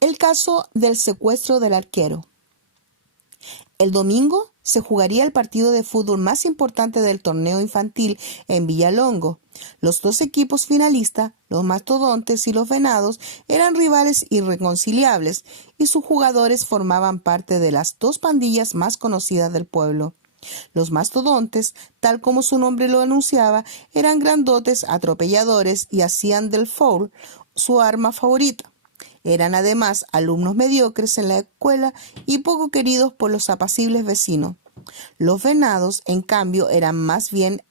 El caso del secuestro del arquero. El domingo se jugaría el partido de fútbol más importante del torneo infantil en Villalongo. Los dos equipos finalistas, los Mastodontes y los Venados, eran rivales irreconciliables y sus jugadores formaban parte de las dos pandillas más conocidas del pueblo. Los Mastodontes, tal como su nombre lo anunciaba, eran grandotes, atropelladores y hacían del foul su arma favorita. Eran además alumnos mediocres en la escuela y poco queridos por los apacibles vecinos. Los Venados, en cambio, eran más bien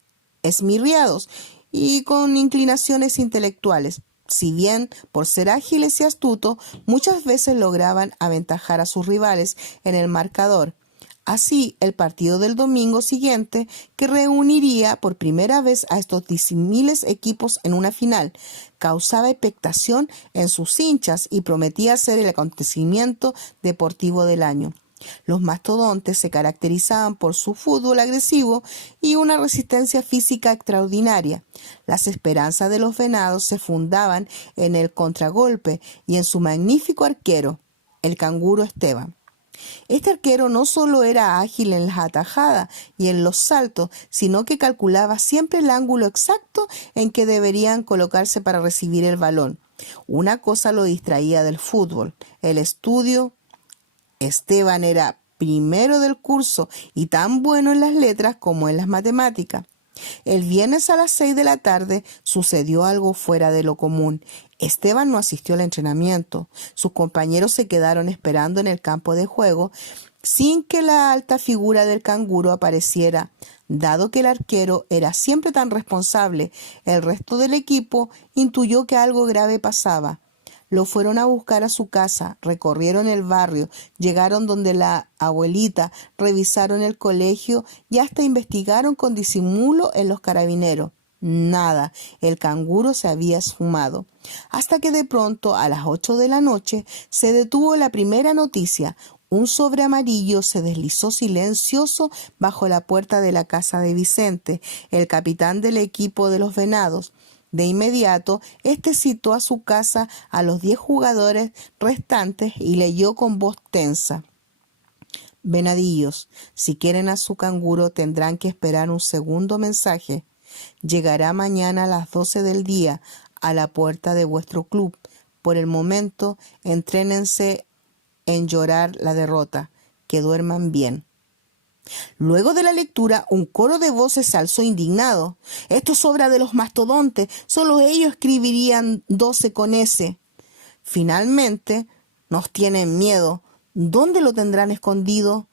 esmirriados y con inclinaciones intelectuales. Si bien, por ser ágiles y astutos, muchas veces lograban aventajar a sus rivales en el marcador. Así, el partido del domingo siguiente, que reuniría por primera vez a estos disímiles equipos en una final, causaba expectación en sus hinchas y prometía ser el acontecimiento deportivo del año. Los Mastodontes se caracterizaban por su fútbol agresivo y una resistencia física extraordinaria. Las esperanzas de los Venados se fundaban en el contragolpe y en su magnífico arquero, el canguro Esteban. Este arquero no solo era ágil en las atajadas y en los saltos, sino que calculaba siempre el ángulo exacto en que deberían colocarse para recibir el balón. Una cosa lo distraía del fútbol, el estudio. Esteban era primero del curso y tan bueno en las letras como en las matemáticas. El viernes a las 6 de la tarde sucedió algo fuera de lo común. Esteban no asistió al entrenamiento. Sus compañeros se quedaron esperando en el campo de juego sin que la alta figura del canguro apareciera. Dado que el arquero era siempre tan responsable, el resto del equipo intuyó que algo grave pasaba. Lo fueron a buscar a su casa, recorrieron el barrio, llegaron donde la abuelita, revisaron el colegio y hasta investigaron con disimulo en los carabineros. Nada, el canguro se había esfumado. Hasta que de pronto, a las 8 de la noche, se detuvo la primera noticia. Un sobre amarillo se deslizó silencioso bajo la puerta de la casa de Vicente, el capitán del equipo de los Venados. De inmediato, citó a su casa a los 10 jugadores restantes y leyó con voz tensa: Venadillos, si quieren a su canguro tendrán que esperar un segundo mensaje. Llegará mañana a las 12 del día a la puerta de vuestro club. Por el momento, entrénense en llorar la derrota. Que duerman bien. Luego de la lectura, un coro de voces se alzó indignado. Esto es obra de los Mastodontes. Solo ellos escribirían 12 con S. Finalmente, nos tienen miedo. ¿Dónde lo tendrán escondido?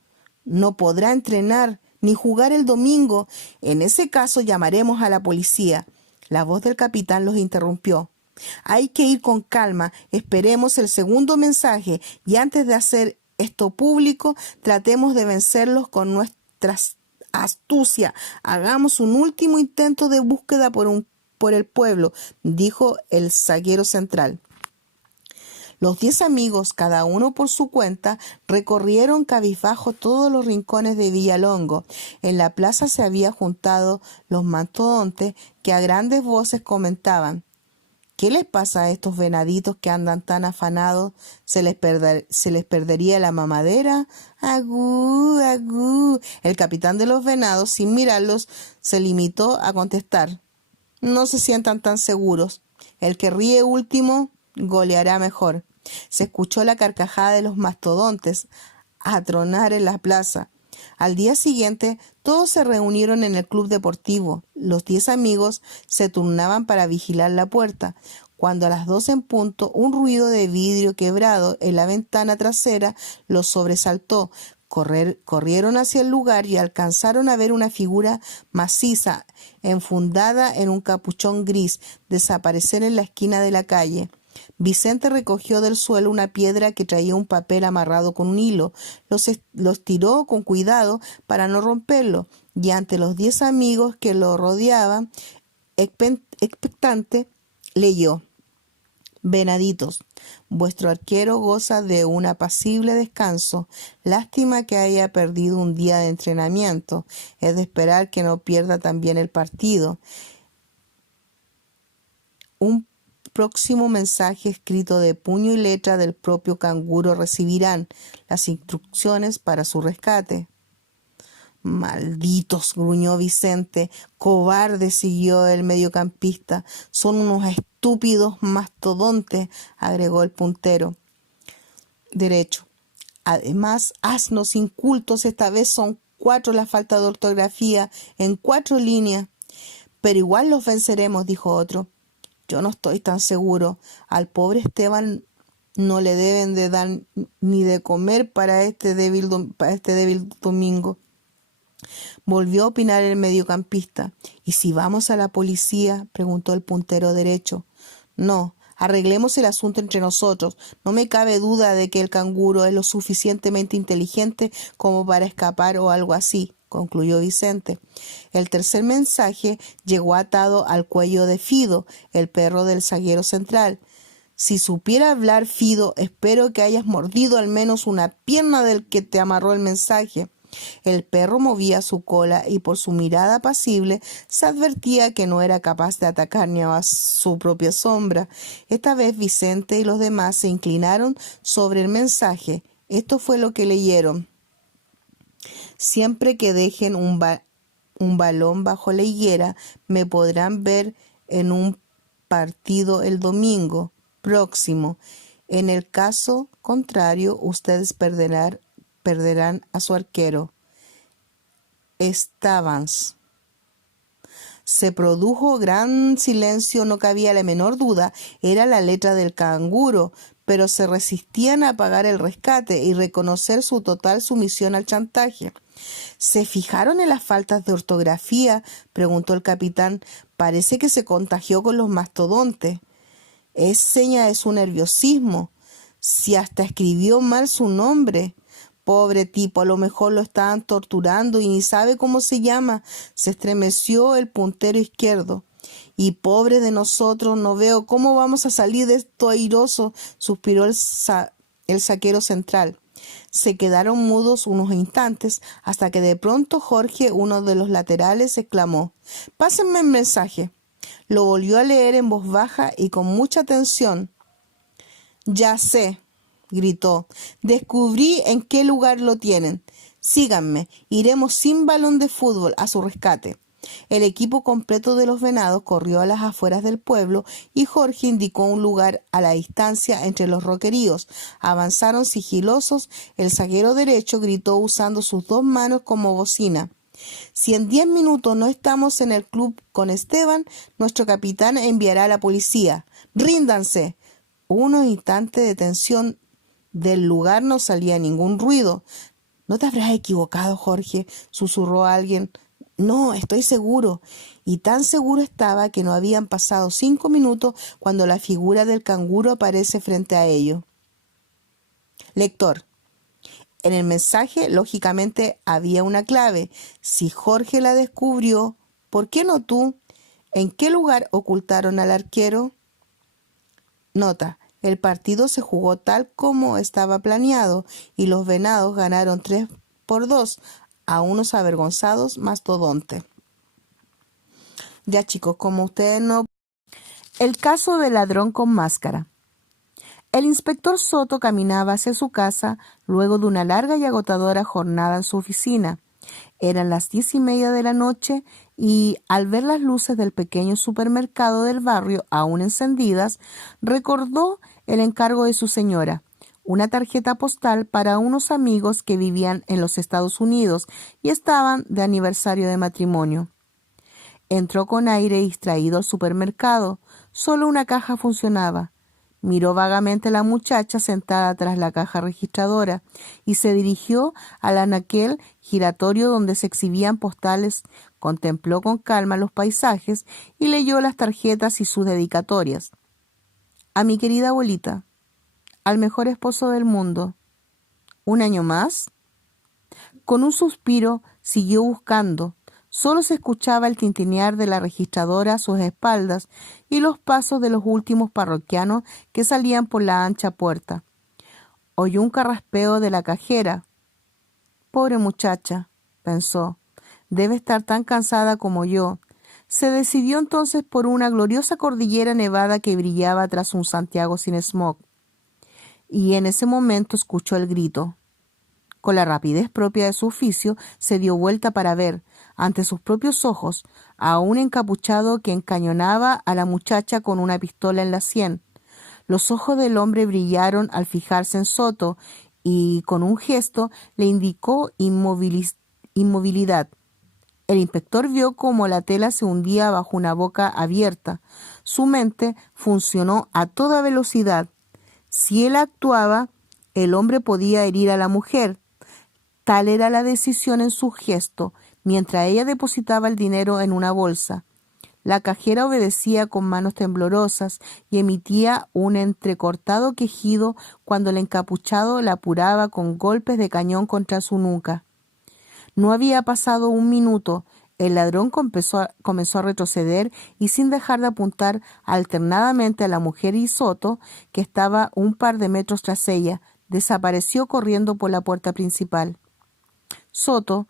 No podrá entrenar ni jugar el domingo. En ese caso llamaremos a la policía. La voz del capitán los interrumpió. Hay que ir con calma. Esperemos el segundo mensaje y antes de hacer esto público, tratemos de vencerlos con nuestra astucia. Hagamos un último intento de búsqueda por el pueblo, dijo el zaguero central. Los 10 amigos, cada uno por su cuenta, recorrieron cabizbajo todos los rincones de Villalongo. En la plaza se habían juntado los mastodontes que a grandes voces comentaban: ¿qué les pasa a estos venaditos que andan tan afanados? ¿Se les perdería la mamadera? ¡Agú, agú! El capitán de los Venados, sin mirarlos, se limitó a contestar: no se sientan tan seguros. El que ríe último goleará mejor. Se escuchó la carcajada de los mastodontes a tronar en la plaza. Al día siguiente, todos se reunieron en el club deportivo. Los 10 amigos se turnaban para vigilar la puerta. Cuando a las 12 en punto, un ruido de vidrio quebrado en la ventana trasera los sobresaltó. Corrieron hacia el lugar y alcanzaron a ver una figura maciza, enfundada en un capuchón gris, desaparecer en la esquina de la calle. Vicente recogió del suelo una piedra que traía un papel amarrado con un hilo. Los tiró con cuidado para no romperlo, y ante los 10 amigos que lo rodeaban, expectante, leyó: Venaditos, vuestro arquero goza de un apacible descanso. Lástima que haya perdido un día de entrenamiento. Es de esperar que no pierda también el partido. próximo mensaje escrito de puño y letra del propio canguro recibirán las instrucciones para su rescate. Malditos, gruñó Vicente. Cobarde, siguió el mediocampista. Son unos estúpidos mastodontes, agregó el puntero derecho. Además, asnos incultos, esta vez son 4 la falta de ortografía en 4 líneas. Pero igual los venceremos, dijo otro. Yo no estoy tan seguro. Al pobre Esteban no le deben de dar ni de comer para este débil domingo. Volvió a opinar el mediocampista. ¿Y si vamos a la policía?, preguntó el puntero derecho. No, arreglemos el asunto entre nosotros. No me cabe duda de que el canguro es lo suficientemente inteligente como para escapar o algo así, concluyó Vicente. El tercer mensaje llegó atado al cuello de Fido, el perro del zaguero central. Si supiera hablar, Fido, espero que hayas mordido al menos una pierna del que te amarró el mensaje. El perro movía su cola y por su mirada apacible se advertía que no era capaz de atacar ni a su propia sombra. Esta vez Vicente y los demás se inclinaron sobre el mensaje. Esto fue lo que leyeron. Siempre que dejen un balón bajo la higuera, me podrán ver en un partido el domingo próximo. En el caso contrario, ustedes perderán a su arquero. Stavans. Se produjo gran silencio, no cabía la menor duda, era la letra del canguro, pero se resistían a pagar el rescate y reconocer su total sumisión al chantaje. ¿Se fijaron en las faltas de ortografía?, preguntó el capitán. Parece que se contagió con los mastodontes. Es seña de su nerviosismo. Si hasta escribió mal su nombre. Pobre tipo, a lo mejor lo estaban torturando y ni sabe cómo se llama. Se estremeció el puntero izquierdo. Y pobre de nosotros, no veo cómo vamos a salir de esto airoso, suspiró el zaguero central. Se quedaron mudos unos instantes hasta que de pronto Jorge, uno de los laterales, exclamó: «Pásenme el mensaje». Lo volvió a leer en voz baja y con mucha atención. «Ya sé», gritó. «Descubrí en qué lugar lo tienen. Síganme. Iremos sin balón de fútbol a su rescate». El equipo completo de los Venados corrió a las afueras del pueblo y Jorge indicó un lugar a la distancia entre los roqueríos. Avanzaron sigilosos. El zaguero derecho gritó usando sus 2 manos como bocina: «Si en 10 minutos no estamos en el club con Esteban, nuestro capitán enviará a la policía. ¡Ríndanse!». Unos instantes de tensión. Del lugar no salía ningún ruido. «¿No te habrás equivocado, Jorge?», susurró alguien. «No, estoy seguro». Y tan seguro estaba que no habían pasado 5 minutos cuando la figura del canguro aparece frente a ellos. Lector. En el mensaje, lógicamente, había una clave. Si Jorge la descubrió, ¿por qué no tú? ¿En qué lugar ocultaron al arquero? Nota. El partido se jugó tal como estaba planeado y los Venados ganaron 3-2 a unos avergonzados mastodontes. Ya, chicos, como ustedes no... El caso del ladrón con máscara. El inspector Soto caminaba hacia su casa luego de una larga y agotadora jornada en su oficina. Eran las 10:30 de la noche y, al ver las luces del pequeño supermercado del barrio aún encendidas, recordó el encargo de su señora, una tarjeta postal para unos amigos que vivían en los Estados Unidos y estaban de aniversario de matrimonio. Entró con aire distraído al supermercado. Solo una caja funcionaba. Miró vagamente a la muchacha sentada tras la caja registradora y se dirigió al anaquel giratorio donde se exhibían postales. Contempló con calma los paisajes y leyó las tarjetas y sus dedicatorias. A mi querida abuelita, al mejor esposo del mundo. ¿Un año más? Con un suspiro siguió buscando. Solo se escuchaba el tintinear de la registradora a sus espaldas y los pasos de los últimos parroquianos que salían por la ancha puerta. Oyó un carraspeo de la cajera. Pobre muchacha, pensó, debe estar tan cansada como yo. Se decidió entonces por una gloriosa cordillera nevada que brillaba tras un Santiago sin smog. Y en ese momento escuchó el grito. Con la rapidez propia de su oficio, se dio vuelta para ver, ante sus propios ojos, a un encapuchado que encañonaba a la muchacha con una pistola en la sien. Los ojos del hombre brillaron al fijarse en Soto y, con un gesto, le indicó inmovilidad. El inspector vio cómo la tela se hundía bajo una boca abierta. Su mente funcionó a toda velocidad. Si él actuaba, el hombre podía herir a la mujer. Tal era la decisión en su gesto, mientras ella depositaba el dinero en una bolsa. La cajera obedecía con manos temblorosas y emitía un entrecortado quejido cuando el encapuchado la apuraba con golpes de cañón contra su nuca. No había pasado un minuto. El ladrón comenzó a retroceder y, sin dejar de apuntar alternadamente a la mujer y Soto, que estaba un par de metros tras ella, desapareció corriendo por la puerta principal. Soto,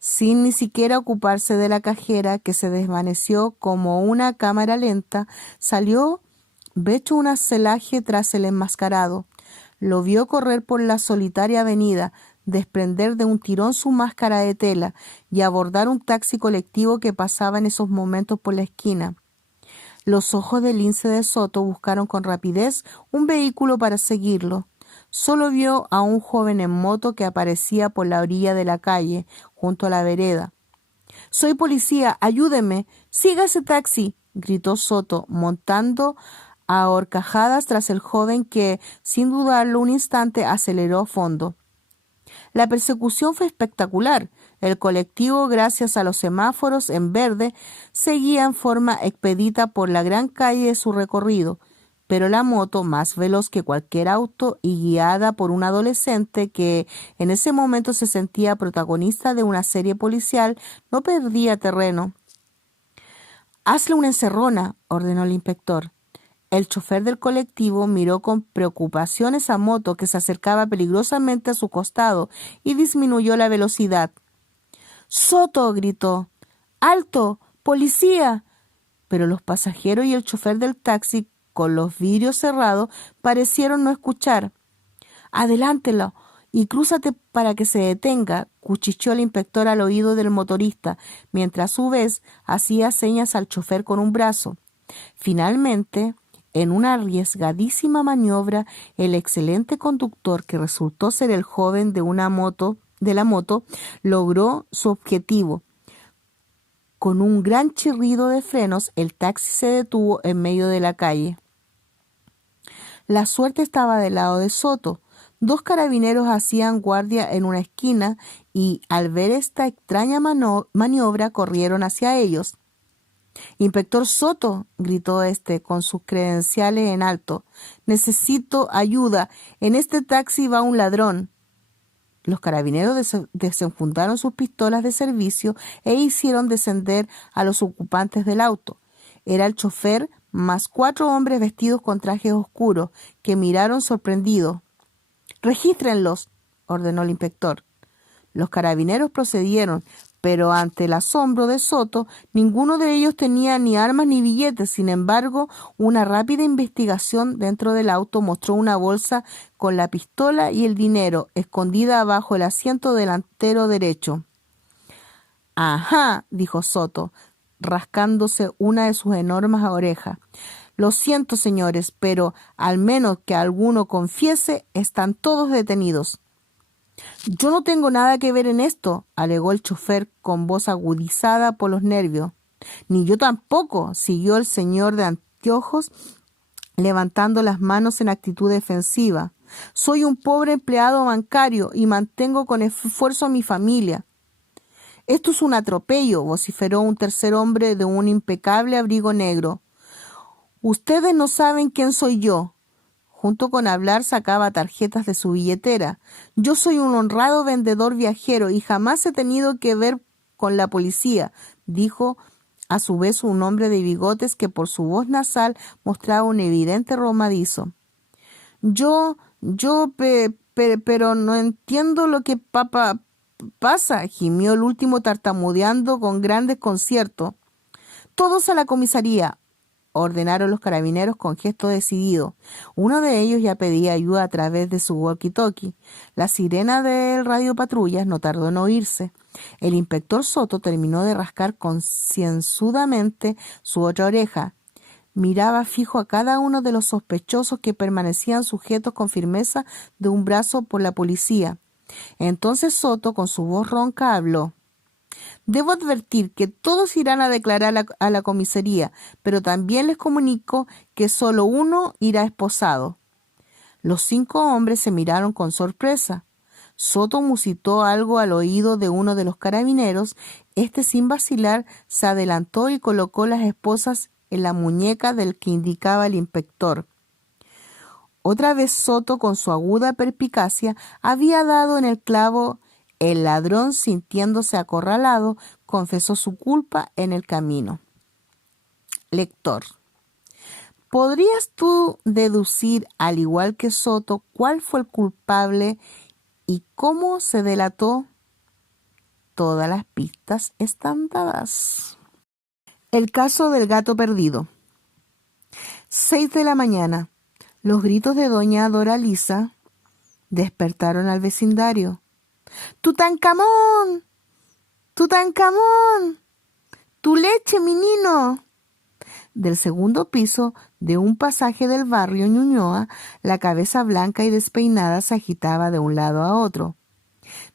sin ni siquiera ocuparse de la cajera, que se desvaneció como una cámara lenta, salió hecho un celaje tras el enmascarado. Lo vio correr por la solitaria avenida, desprender de un tirón su máscara de tela y abordar un taxi colectivo que pasaba en esos momentos por la esquina. Los ojos del lince de Soto buscaron con rapidez un vehículo para seguirlo. Solo vio a un joven en moto que aparecía por la orilla de la calle, junto a la vereda. «Soy policía, ayúdeme, siga ese taxi», gritó Soto, montando a horcajadas tras el joven que, sin dudarlo un instante, aceleró a fondo. La persecución fue espectacular. El colectivo, gracias a los semáforos en verde, seguía en forma expedita por la gran calle de su recorrido, pero la moto, más veloz que cualquier auto y guiada por un adolescente que en ese momento se sentía protagonista de una serie policial, no perdía terreno. «Hazle una encerrona», ordenó el inspector. El chofer del colectivo miró con preocupación esa moto que se acercaba peligrosamente a su costado y disminuyó la velocidad. «¡Soto!», gritó. «¡Alto! ¡Policía!». Pero los pasajeros y el chofer del taxi, con los vidrios cerrados, parecieron no escuchar. «Adelántelo y crúzate para que se detenga», cuchicheó el inspector al oído del motorista, mientras a su vez hacía señas al chofer con un brazo. Finalmente, en una arriesgadísima maniobra, el excelente conductor, que resultó ser el joven de la moto, logró su objetivo. Con un gran chirrido de frenos, el taxi se detuvo en medio de la calle. La suerte estaba del lado de Soto. 2 carabineros hacían guardia en una esquina y, al ver esta extraña maniobra, corrieron hacia ellos. «Inspector Soto», gritó este con sus credenciales en alto, «necesito ayuda. En este taxi va un ladrón». Los carabineros desenfundaron sus pistolas de servicio e hicieron descender a los ocupantes del auto. Era el chofer más 4 hombres vestidos con trajes oscuros, que miraron sorprendidos. «Regístrenlos», ordenó el inspector. Los carabineros procedieron, pero ante el asombro de Soto, ninguno de ellos tenía ni armas ni billetes. Sin embargo, una rápida investigación dentro del auto mostró una bolsa con la pistola y el dinero escondida bajo el asiento delantero derecho. «Ajá», dijo Soto, rascándose una de sus enormes orejas. «Lo siento, señores, pero al menos que alguno confiese, están todos detenidos». «Yo no tengo nada que ver en esto», alegó el chofer con voz agudizada por los nervios. «Ni yo tampoco», siguió el señor de anteojos, levantando las manos en actitud defensiva. «Soy un pobre empleado bancario y mantengo con esfuerzo a mi familia». «Esto es un atropello», vociferó un tercer hombre de un impecable abrigo negro. «Ustedes no saben quién soy yo». Junto con hablar, sacaba tarjetas de su billetera. «Yo soy un honrado vendedor viajero y jamás he tenido que ver con la policía», dijo a su vez un hombre de bigotes que por su voz nasal mostraba un evidente romadizo. Pero no entiendo lo que pasa», gimió el último tartamudeando con gran desconcierto. Todos a la comisaría, ordenaron los carabineros con gesto decidido. Uno de ellos ya pedía ayuda a través de su walkie-talkie. La sirena del radio patrullas no tardó en oírse. El inspector Soto terminó de rascar concienzudamente su otra oreja. Miraba fijo a cada uno de los sospechosos que permanecían sujetos con firmeza de un brazo por la policía. Entonces Soto, con su voz ronca, habló. Debo advertir que todos irán a declarar a la comisaría, pero también les comunico que solo uno irá esposado. Los 5 hombres se miraron con sorpresa. Soto musitó algo al oído de uno de los carabineros. Este, sin vacilar, se adelantó y colocó las esposas en la muñeca del que indicaba el inspector. Otra vez Soto, con su aguda perspicacia, había dado en el clavo. El ladrón, sintiéndose acorralado, confesó su culpa en el camino. Lector, ¿podrías tú deducir, al igual que Soto, cuál fue el culpable y cómo se delató? Todas las pistas están dadas. El caso del gato perdido. 6 de la mañana. Los gritos de doña Doralisa despertaron al vecindario. ¡Tutankamón! ¡Tutankamón! ¡Tu leche, mi nino! Del segundo piso de un pasaje del barrio Ñuñoa, la cabeza blanca y despeinada se agitaba de un lado a otro.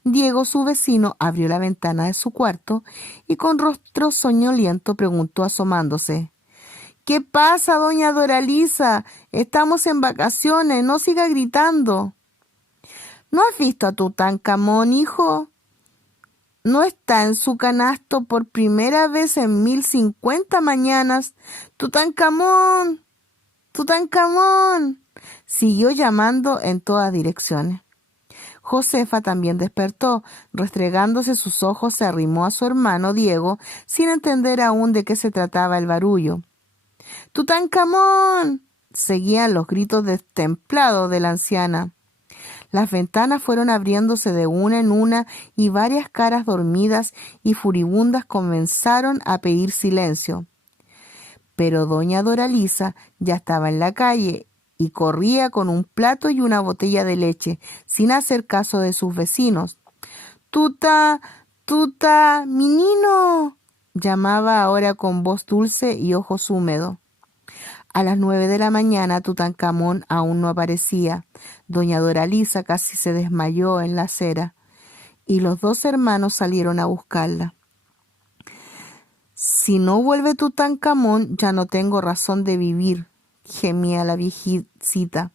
Diego, su vecino, abrió la ventana de su cuarto y con rostro soñoliento preguntó asomándose. ¿Qué pasa, doña Doralisa? Estamos en vacaciones, no siga gritando. ¿No has visto a Tutankamón, hijo? ¿No está en su canasto por primera vez en 1050 mañanas? ¡Tutankamón! ¡Tutankamón! Siguió llamando en todas direcciones. Josefa también despertó. Restregándose sus ojos, se arrimó a su hermano Diego, sin entender aún de qué se trataba el barullo. ¡Tutankamón! Seguían los gritos destemplados de la anciana. Las ventanas fueron abriéndose de una en una y varias caras dormidas y furibundas comenzaron a pedir silencio. Pero doña Doralisa ya estaba en la calle y corría con un plato y una botella de leche, sin hacer caso de sus vecinos. ¡Tuta! ¡Tuta! ¡Mi nino! Llamaba ahora con voz dulce y ojos húmedos. A las 9 de la mañana Tutankamón aún no aparecía. Doña Doralisa casi se desmayó en la acera y los 2 hermanos salieron a buscarla. Si no vuelve Tutankamón, ya no tengo razón de vivir, gemía la viejecita.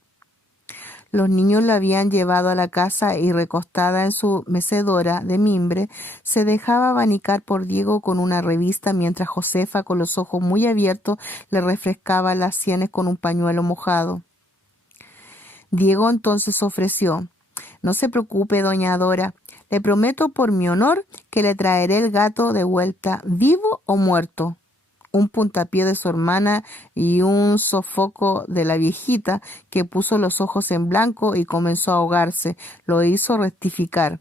Los niños la habían llevado a la casa y, recostada en su mecedora de mimbre, se dejaba abanicar por Diego con una revista mientras Josefa, con los ojos muy abiertos, le refrescaba las sienes con un pañuelo mojado. Diego entonces ofreció: «No se preocupe, doña Dora, le prometo por mi honor que le traeré el gato de vuelta, vivo o muerto». Un puntapié de su hermana y un sofoco de la viejita, que puso los ojos en blanco y comenzó a ahogarse, lo hizo rectificar.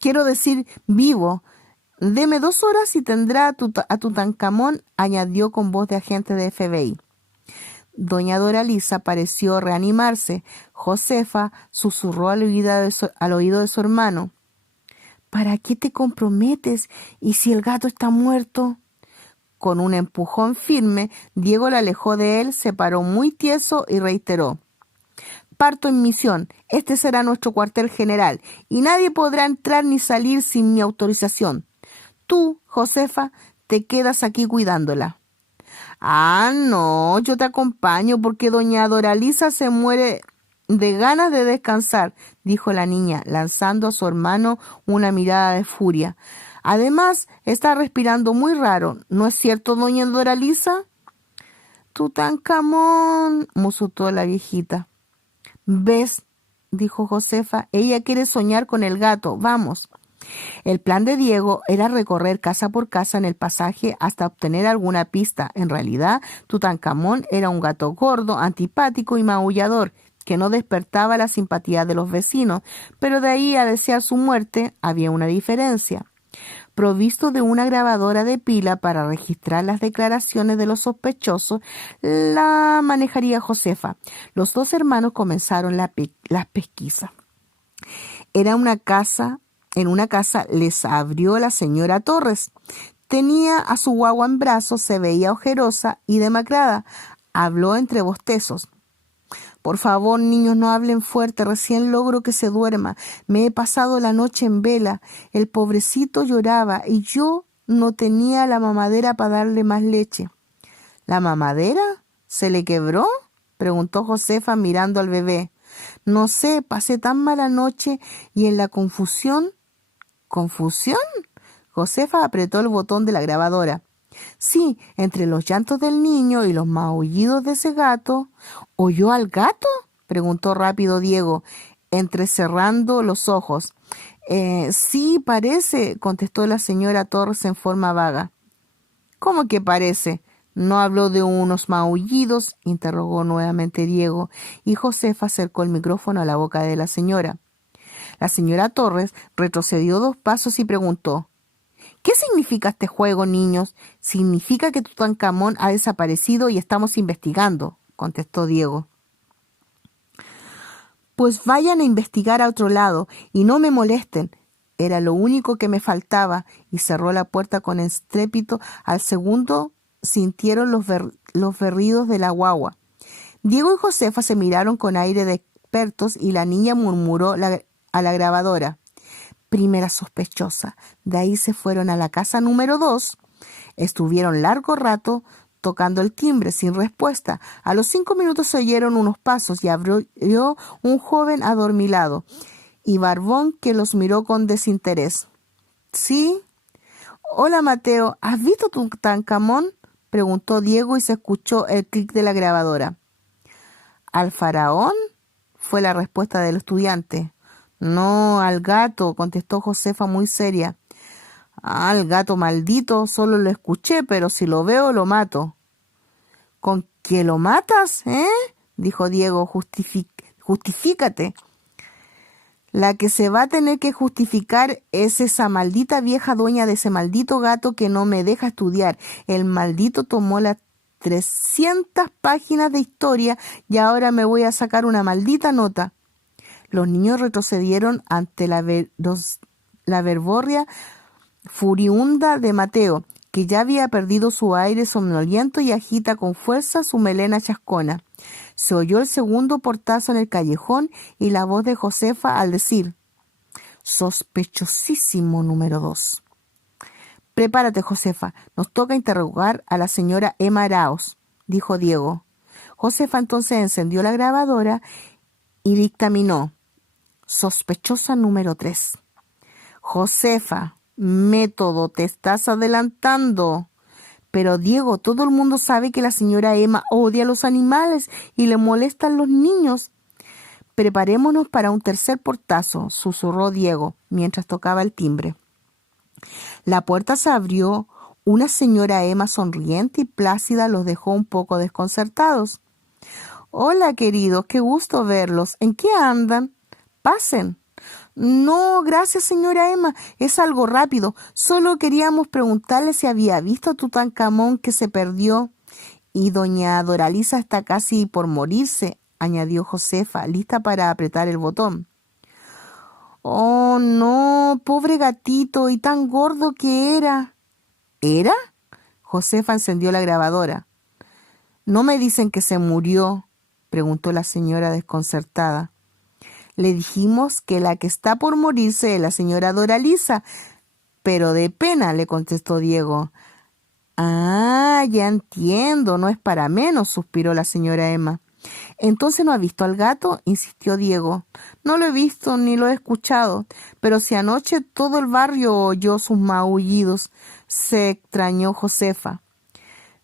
«Quiero decir vivo. Deme 2 horas y tendrá a Tutankamón», añadió con voz de agente de FBI. Doña Doralisa pareció reanimarse. Josefa susurró al oído de su hermano: «¿Para qué te comprometes? ¿Y si el gato está muerto?». Con un empujón firme, Diego la alejó de él, se paró muy tieso y reiteró: «Parto en misión. Este será nuestro cuartel general y nadie podrá entrar ni salir sin mi autorización. Tú, Josefa, te quedas aquí cuidándola». «Ah, no, yo te acompaño porque doña Doralisa se muere de ganas de descansar», dijo la niña, lanzando a su hermano una mirada de furia. «Además, está respirando muy raro. ¿No es cierto, doña Doralisa?» «Tutankamón», musitó la viejita. «¿Ves?», dijo Josefa, «ella quiere soñar con el gato. Vamos». El plan de Diego era recorrer casa por casa en el pasaje hasta obtener alguna pista. En realidad, Tutankamón era un gato gordo, antipático y maullador, que no despertaba la simpatía de los vecinos, pero de ahí a desear su muerte había una diferencia. Provisto de una grabadora de pila para registrar las declaraciones de los sospechosos, la manejaría Josefa. Los dos hermanos comenzaron las pesquisas. En una casa les abrió la señora Torres. Tenía a su guagua en brazos, se veía ojerosa y demacrada. Habló entre bostezos. Por favor, niños, no hablen fuerte, recién logro que se duerma. Me he pasado la noche en vela. El pobrecito lloraba y yo no tenía la mamadera para darle más leche. ¿La mamadera? ¿Se le quebró?, preguntó Josefa mirando al bebé. No sé, pasé tan mala noche y en la confusión... ¿Confusión? Josefa apretó el botón de la grabadora. Sí, entre los llantos del niño y los maullidos de ese gato. ¿Oyó al gato?, preguntó rápido Diego, entrecerrando los ojos. Sí, parece, contestó la señora Torres en forma vaga. ¿Cómo que parece? ¿No habló de unos maullidos?, interrogó nuevamente Diego, y Josefa acercó el micrófono a la boca de la señora. La señora Torres retrocedió 2 pasos y preguntó: ¿Qué significa este juego, niños? Significa que Tutankamón ha desaparecido y estamos investigando, contestó Diego. Pues vayan a investigar a otro lado y no me molesten. Era lo único que me faltaba, y cerró la puerta con estrépito. Al segundo sintieron los berridos de la guagua. Diego y Josefa se miraron con aire de expertos y la niña murmuró a la grabadora: primera sospechosa. De ahí se fueron a la casa número 2. Estuvieron largo rato tocando el timbre sin respuesta. A los 5 minutos se oyeron unos pasos y abrió un joven adormilado y barbón que los miró con desinterés. ¿Sí? Hola, Mateo, ¿has visto Tutankamón?, preguntó Diego, y se escuchó el clic de la grabadora. ¿Al faraón?, fue la respuesta del estudiante. No, al gato, contestó Josefa muy seria. Al gato maldito, solo lo escuché, pero si lo veo lo mato. ¿Con qué lo matas, dijo Diego. Justifícate. La que se va a tener que justificar es esa maldita vieja dueña de ese maldito gato que no me deja estudiar. El maldito tomó las 300 páginas de historia y ahora me voy a sacar una maldita nota. Los niños retrocedieron ante la verborrea furiunda de Mateo, que ya había perdido su aire somnoliento y agita con fuerza su melena chascona. Se oyó el segundo portazo en el callejón y la voz de Josefa al decir: sospechosísimo número 2. Prepárate, Josefa, nos toca interrogar a la señora Emma Arauz, dijo Diego. Josefa entonces encendió la grabadora y dictaminó: sospechosa número 3. Josefa, método, te estás adelantando. Pero Diego, todo el mundo sabe que la señora Emma odia a los animales y le molestan los niños. Preparémonos para un tercer portazo, susurró Diego mientras tocaba el timbre. La puerta se abrió. Una señora Emma sonriente y plácida los dejó un poco desconcertados. Hola, queridos, qué gusto verlos. ¿En qué andan? Pasen. No, gracias, señora Emma. Es algo rápido. Solo queríamos preguntarle si había visto a Tutankamón, que se perdió. Y doña Doralisa está casi por morirse, añadió Josefa, lista para apretar el botón. Oh, no, pobre gatito, y tan gordo que era. ¿Era? Josefa encendió la grabadora. ¿No me dicen que se murió?, preguntó la señora desconcertada. Le dijimos que la que está por morirse es la señora Doralisa, pero de pena, le contestó Diego. Ah, ya entiendo, no es para menos, suspiró la señora Emma. ¿Entonces no ha visto al gato?, insistió Diego. No lo he visto ni lo he escuchado, pero si anoche todo el barrio oyó sus maullidos, se extrañó Josefa.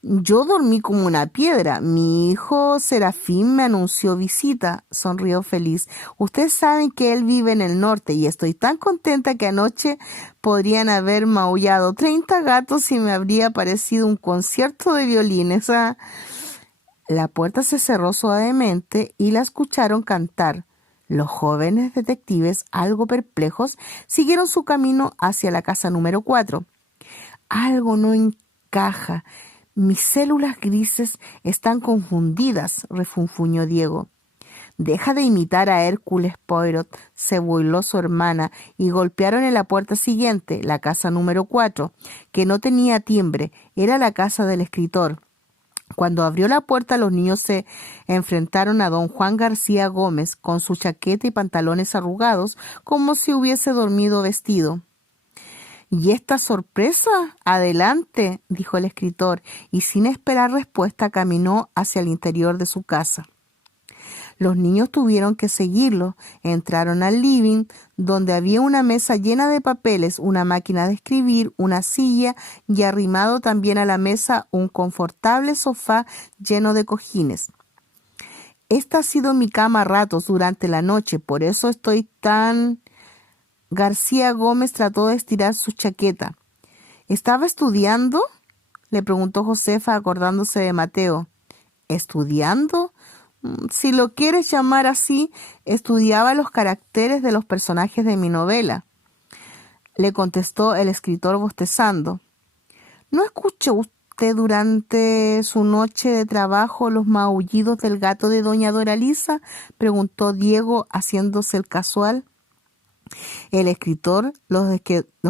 Yo dormí como una piedra. Mi hijo Serafín me anunció visita, sonrió feliz. Ustedes saben que él vive en el norte y estoy tan contenta que anoche podrían haber maullado 30 gatos y me habría parecido un concierto de violines. La puerta se cerró suavemente y la escucharon cantar. Los jóvenes detectives, algo perplejos, siguieron su camino hacia la casa número 4. Algo no encaja. Mis células grises están confundidas, refunfuñó Diego. Deja de imitar a Hércules Poirot, se burló su hermana, y golpearon en la puerta siguiente, la casa número 4, que no tenía timbre, era la casa del escritor. Cuando abrió la puerta, los niños se enfrentaron a don Juan García Gómez, con su chaqueta y pantalones arrugados, como si hubiese dormido vestido. —¿Y esta sorpresa? Adelante —dijo el escritor, y sin esperar respuesta caminó hacia el interior de su casa. Los niños tuvieron que seguirlo. Entraron al living, donde había una mesa llena de papeles, una máquina de escribir, una silla y arrimado también a la mesa un confortable sofá lleno de cojines. Esta ha sido mi cama a ratos durante la noche, por eso estoy tan... García Gómez trató de estirar su chaqueta. —¿Estaba estudiando? —le preguntó Josefa, acordándose de Mateo. —¿Estudiando? Si lo quieres llamar así, estudiaba los caracteres de los personajes de mi novela —le contestó el escritor bostezando. —¿No escuchó usted durante su noche de trabajo los maullidos del gato de doña Doralisa? —preguntó Diego, haciéndose el casual. El escritor los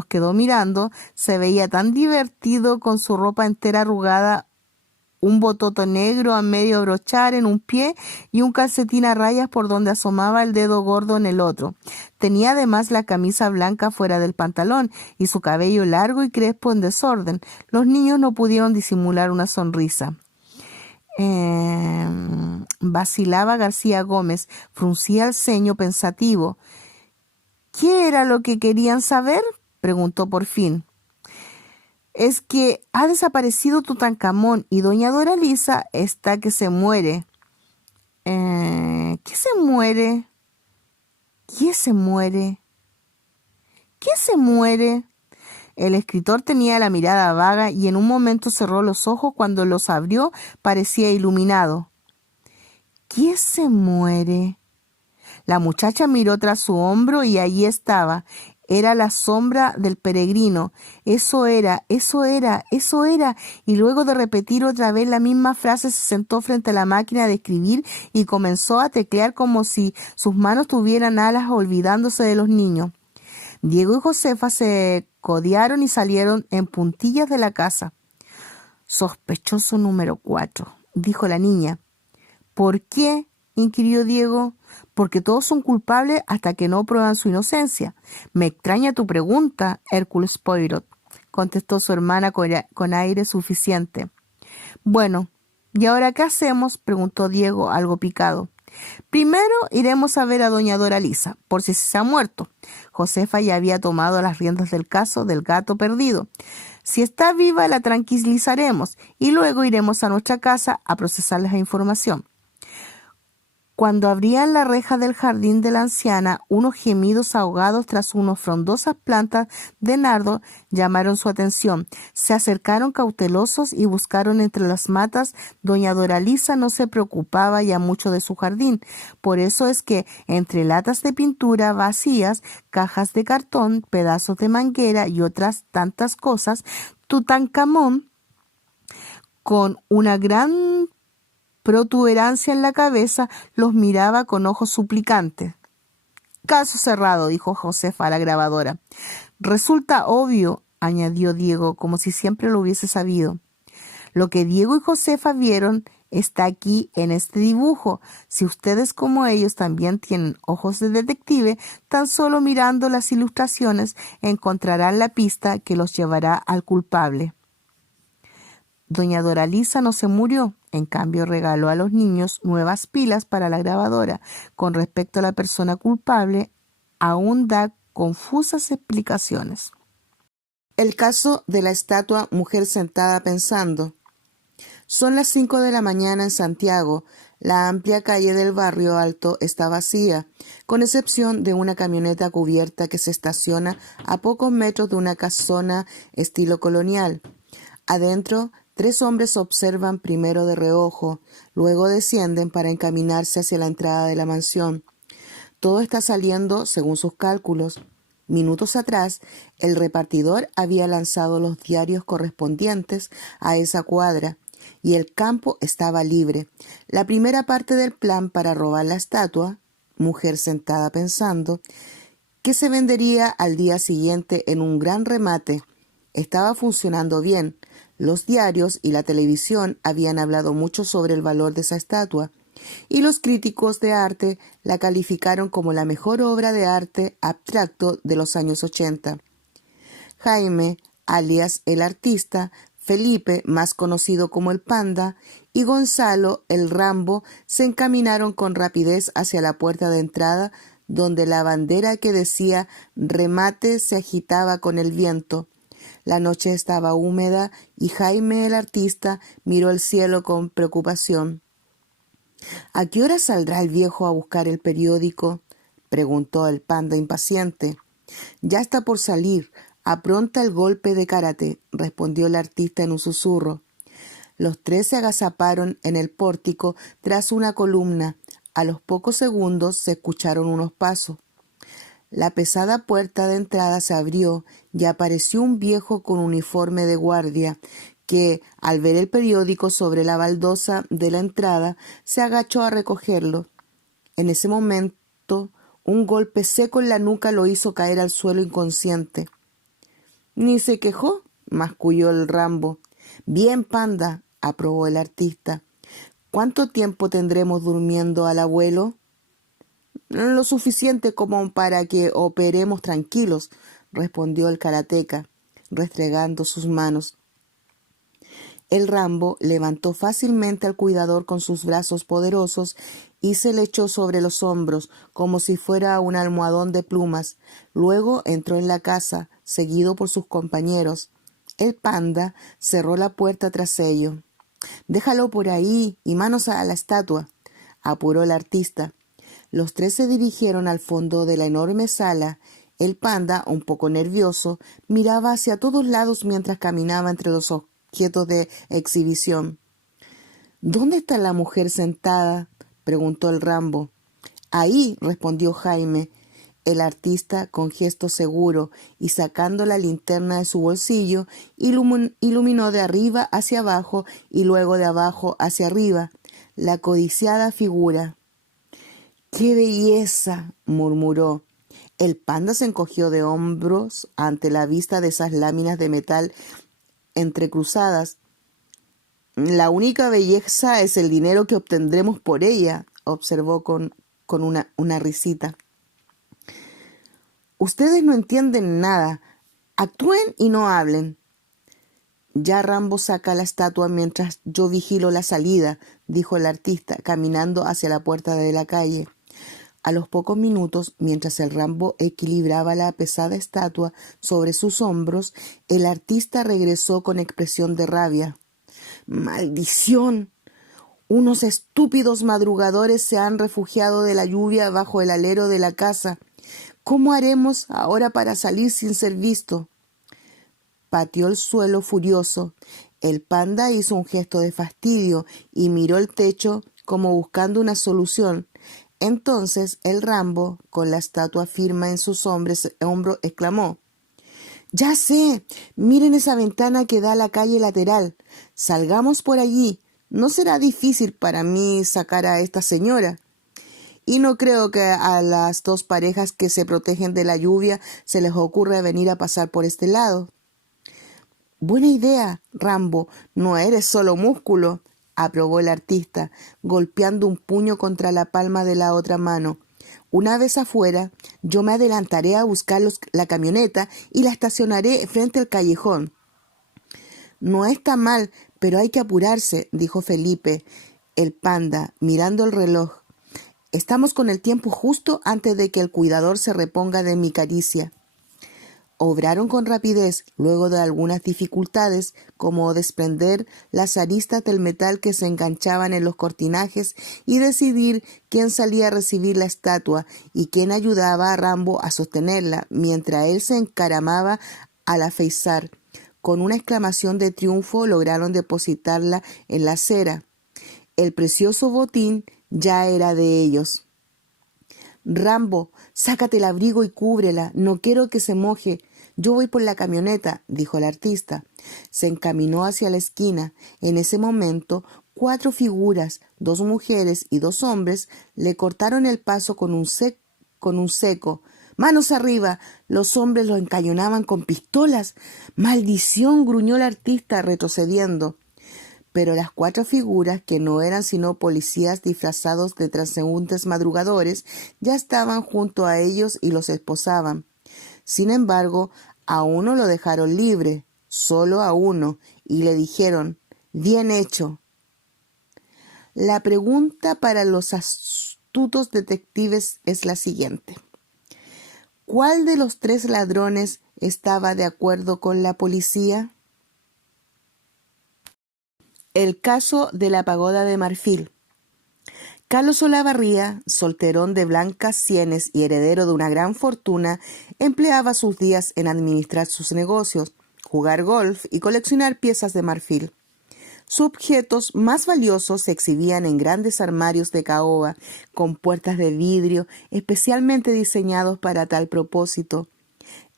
quedó mirando. Se veía tan divertido con su ropa entera arrugada, un bototo negro a medio abrochar en un pie y un calcetín a rayas por donde asomaba el dedo gordo en el otro. Tenía además la camisa blanca fuera del pantalón y su cabello largo y crespo en desorden. Los niños no pudieron disimular una sonrisa. Vacilaba García Gómez, fruncía el ceño pensativo. —¿Qué era lo que querían saber? —preguntó por fin. —Es que ha desaparecido Tutankamón y doña Doralisa está que se muere. ¿Qué se muere? ¿Quién se muere? ¿Qué se muere? El escritor tenía la mirada vaga y en un momento cerró los ojos. Cuando los abrió parecía iluminado. ¿Quién se muere? La muchacha miró tras su hombro y allí estaba. Era la sombra del peregrino. Eso era. Y luego de repetir otra vez la misma frase, se sentó frente a la máquina de escribir y comenzó a teclear como si sus manos tuvieran alas, olvidándose de los niños. Diego y Josefa se codearon y salieron en puntillas de la casa. —Sospechoso número 4, dijo la niña. —¿Por qué? —inquirió Diego. —Porque todos son culpables hasta que no prueban su inocencia. —Me extraña tu pregunta, Hércules Poirot —contestó su hermana con aire suficiente. —Bueno, ¿y ahora qué hacemos? —preguntó Diego, algo picado. —Primero iremos a ver a doña Doralisa, por si se ha muerto. Josefa ya había tomado las riendas del caso del gato perdido. Si está viva, la tranquilizaremos y luego iremos a nuestra casa a procesar la información. Cuando abrían la reja del jardín de la anciana, unos gemidos ahogados tras unas frondosas plantas de nardo llamaron su atención. Se acercaron cautelosos y buscaron entre las matas. Doña Doralisa no se preocupaba ya mucho de su jardín. Por eso es que, entre latas de pintura vacías, cajas de cartón, pedazos de manguera y otras tantas cosas, Tutankamón, con una gran protuberancia en la cabeza, los miraba con ojos suplicantes. —Caso cerrado —dijo Josefa a la grabadora. —Resulta obvio —añadió Diego, como si siempre lo hubiese sabido. Lo que Diego y Josefa vieron está aquí en este dibujo. Si ustedes, como ellos, también tienen ojos de detective, tan solo mirando las ilustraciones encontrarán la pista que los llevará al culpable. Doña Doralisa no se murió. En cambio, regaló a los niños nuevas pilas para la grabadora. Con respecto a la persona culpable, aún da confusas explicaciones. El caso de la estatua Mujer sentada pensando. Son las 5 de la mañana en Santiago. La amplia calle del Barrio Alto está vacía, con excepción de una camioneta cubierta que se estaciona a pocos metros de una casona estilo colonial. Adentro, 3 hombres observan primero de reojo, luego descienden para encaminarse hacia la entrada de la mansión. Todo está saliendo según sus cálculos. Minutos atrás, el repartidor había lanzado los diarios correspondientes a esa cuadra y el campo estaba libre. La primera parte del plan para robar la estatua, mujer sentada pensando, que se vendería al día siguiente en un gran remate, estaba funcionando bien. Los diarios y la televisión habían hablado mucho sobre el valor de esa estatua, y los críticos de arte la calificaron como la mejor obra de arte abstracto de los años 80. Jaime, alias el artista, Felipe, más conocido como el Panda, y Gonzalo, el Rambo, se encaminaron con rapidez hacia la puerta de entrada, donde la bandera que decía remate se agitaba con el viento. La noche estaba húmeda y Jaime, el artista, miró el cielo con preocupación. ¿A qué hora saldrá el viejo a buscar el periódico?, preguntó el Panda impaciente. Ya está por salir. Apronta el golpe de karate, respondió el artista en un susurro. Los tres se agazaparon en el pórtico tras una columna. A los pocos segundos se escucharon unos pasos. La pesada puerta de entrada se abrió y apareció un viejo con uniforme de guardia que, al ver el periódico sobre la baldosa de la entrada, se agachó a recogerlo. En ese momento, un golpe seco en la nuca lo hizo caer al suelo inconsciente. Ni se quejó, masculló el Rambo. Bien, Panda, aprobó el artista. ¿Cuánto tiempo tendremos durmiendo al abuelo? Lo suficiente como para que operemos tranquilos, respondió el karateca, restregando sus manos. El Rambo levantó fácilmente al cuidador con sus brazos poderosos y se le echó sobre los hombros como si fuera un almohadón de plumas. Luego entró en la casa, seguido por sus compañeros. El Panda cerró la puerta tras ellos. «Déjalo por ahí y manos a la estatua», apuró el artista. Los tres se dirigieron al fondo de la enorme sala. El Panda, un poco nervioso, miraba hacia todos lados mientras caminaba entre los objetos de exhibición. «¿Dónde está la mujer sentada?», preguntó el Rambo. «Ahí», respondió Jaime, el artista, con gesto seguro, y sacando la linterna de su bolsillo, iluminó de arriba hacia abajo y luego de abajo hacia arriba la codiciada figura. «¡Qué belleza!», murmuró. El Panda se encogió de hombros ante la vista de esas láminas de metal entrecruzadas. «La única belleza es el dinero que obtendremos por ella», observó con una risita. «Ustedes no entienden nada. Actúen y no hablen». «Ya Rambo saca la estatua mientras yo vigilo la salida», dijo el artista, caminando hacia la puerta de la calle. A los pocos minutos, mientras el Rambo equilibraba la pesada estatua sobre sus hombros, el artista regresó con expresión de rabia. «¡Maldición! Unos estúpidos madrugadores se han refugiado de la lluvia bajo el alero de la casa. ¿Cómo haremos ahora para salir sin ser visto?». Pateó el suelo furioso. El Panda hizo un gesto de fastidio y miró el techo como buscando una solución. Entonces el Rambo, con la estatua firme en sus hombros, exclamó: «Ya sé, miren esa ventana que da a la calle lateral. Salgamos por allí. No será difícil para mí sacar a esta señora. Y no creo que a las dos parejas que se protegen de la lluvia se les ocurra venir a pasar por este lado». «Buena idea, Rambo. No eres solo músculo», aprobó el artista, golpeando un puño contra la palma de la otra mano. «Una vez afuera, yo me adelantaré a buscar la camioneta y la estacionaré frente al callejón». «No está mal, pero hay que apurarse», dijo Felipe, el Panda, mirando el reloj. «Estamos con el tiempo justo antes de que el cuidador se reponga de mi caricia». Obraron con rapidez, luego de algunas dificultades, como desprender las aristas del metal que se enganchaban en los cortinajes y decidir quién salía a recibir la estatua y quién ayudaba a Rambo a sostenerla, mientras él se encaramaba al afeizar. Con una exclamación de triunfo lograron depositarla en la acera. El precioso botín ya era de ellos. Rambo, sácate el abrigo y cúbrela. No quiero que se moje. Yo voy por la camioneta, dijo el artista. Se encaminó hacia la esquina. En ese momento, 4 figuras, 2 mujeres y 2 hombres, le cortaron el paso con un seco. ¡Manos arriba! Los hombres lo encañonaban con pistolas. ¡Maldición!, gruñó el artista, retrocediendo. Pero las 4 figuras, que no eran sino policías disfrazados de transeúntes madrugadores, ya estaban junto a ellos y los esposaban. Sin embargo, a uno lo dejaron libre, solo a uno, y le dijeron: «Bien hecho». La pregunta para los astutos detectives es la siguiente: ¿cuál de los 3 ladrones estaba de acuerdo con la policía? El caso de la pagoda de marfil. Carlos Olavarría, solterón de blancas sienes y heredero de una gran fortuna, empleaba sus días en administrar sus negocios, jugar golf y coleccionar piezas de marfil. Sus objetos más valiosos se exhibían en grandes armarios de caoba, con puertas de vidrio especialmente diseñados para tal propósito.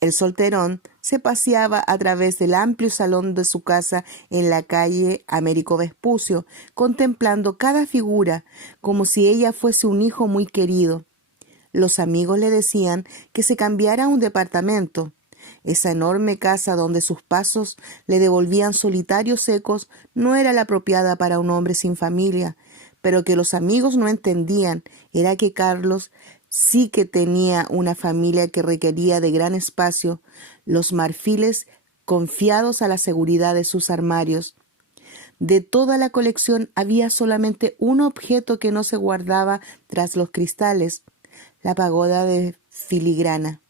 El solterón se paseaba a través del amplio salón de su casa en la calle Américo Vespucio, contemplando cada figura como si ella fuese un hijo muy querido. Los amigos le decían que se cambiara a un departamento. Esa enorme casa donde sus pasos le devolvían solitarios ecos no era la apropiada para un hombre sin familia, pero que los amigos no entendían era que Carlos sí que tenía una familia que requería de gran espacio, los marfiles confiados a la seguridad de sus armarios. De toda la colección había solamente un objeto que no se guardaba tras los cristales: la pagoda de filigrana.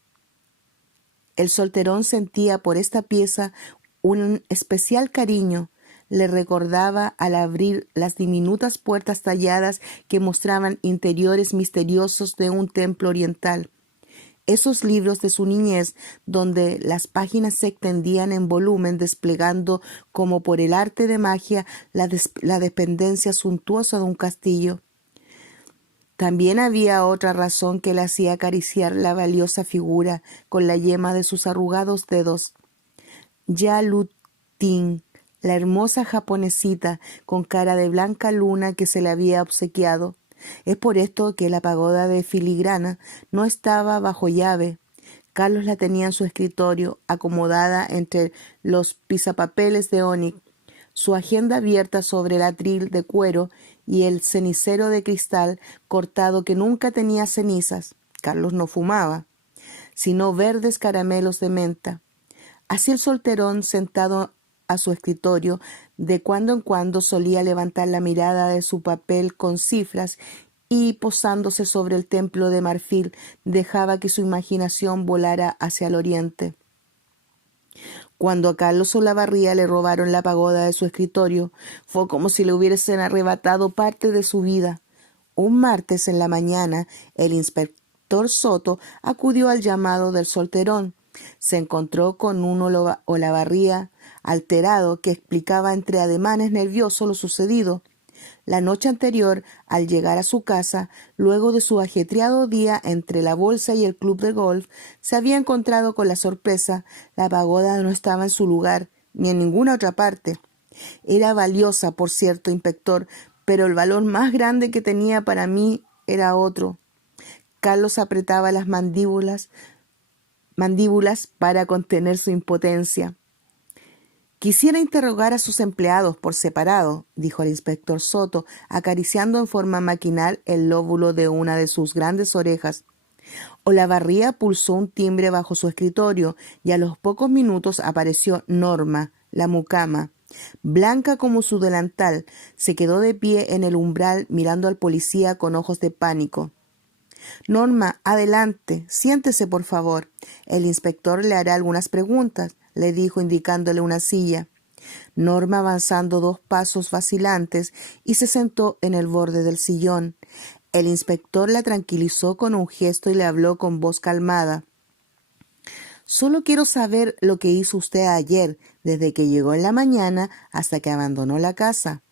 El solterón sentía por esta pieza un especial cariño. Le recordaba al abrir las diminutas puertas talladas que mostraban interiores misteriosos de un templo oriental. Esos libros de su niñez, donde las páginas se extendían en volumen, desplegando como por el arte de magia la dependencia suntuosa de un castillo. También había otra razón que le hacía acariciar la valiosa figura con la yema de sus arrugados dedos. Ya Lu Ting, la hermosa japonesita con cara de blanca luna que se le había obsequiado. Es por esto que la pagoda de filigrana no estaba bajo llave. Carlos la tenía en su escritorio, acomodada entre los pisapapeles de ónix, su agenda abierta sobre el atril de cuero y el cenicero de cristal cortado que nunca tenía cenizas. Carlos no fumaba, sino verdes caramelos de menta. Así el solterón, sentado a su escritorio, de cuando en cuando solía levantar la mirada de su papel con cifras y, posándose sobre el templo de marfil, dejaba que su imaginación volara hacia el oriente. Cuando a Carlos Olavarría le robaron la pagoda de su escritorio, fue como si le hubiesen arrebatado parte de su vida. Un martes en la mañana, el inspector Soto acudió al llamado del solterón. Se encontró con un Olavarría alterado que explicaba entre ademanes nerviosos lo sucedido. La noche anterior, al llegar a su casa, luego de su ajetreado día entre la bolsa y el club de golf, se había encontrado con la sorpresa: la pagoda no estaba en su lugar, ni en ninguna otra parte. Era valiosa, por cierto, inspector, pero el valor más grande que tenía para mí era otro. Carlos apretaba las mandíbulas para contener su impotencia. «Quisiera interrogar a sus empleados por separado», dijo el inspector Soto, acariciando en forma maquinal el lóbulo de una de sus grandes orejas. Olavarría pulsó un timbre bajo su escritorio y a los pocos minutos apareció Norma, la mucama. Blanca como su delantal, se quedó de pie en el umbral mirando al policía con ojos de pánico. «Norma, adelante, siéntese, por favor. El inspector le hará algunas preguntas», le dijo, indicándole una silla. Norma avanzando 2 pasos vacilantes y se sentó en el borde del sillón. El inspector la tranquilizó con un gesto y le habló con voz calmada. «Solo quiero saber lo que hizo usted ayer, desde que llegó en la mañana hasta que abandonó la casa».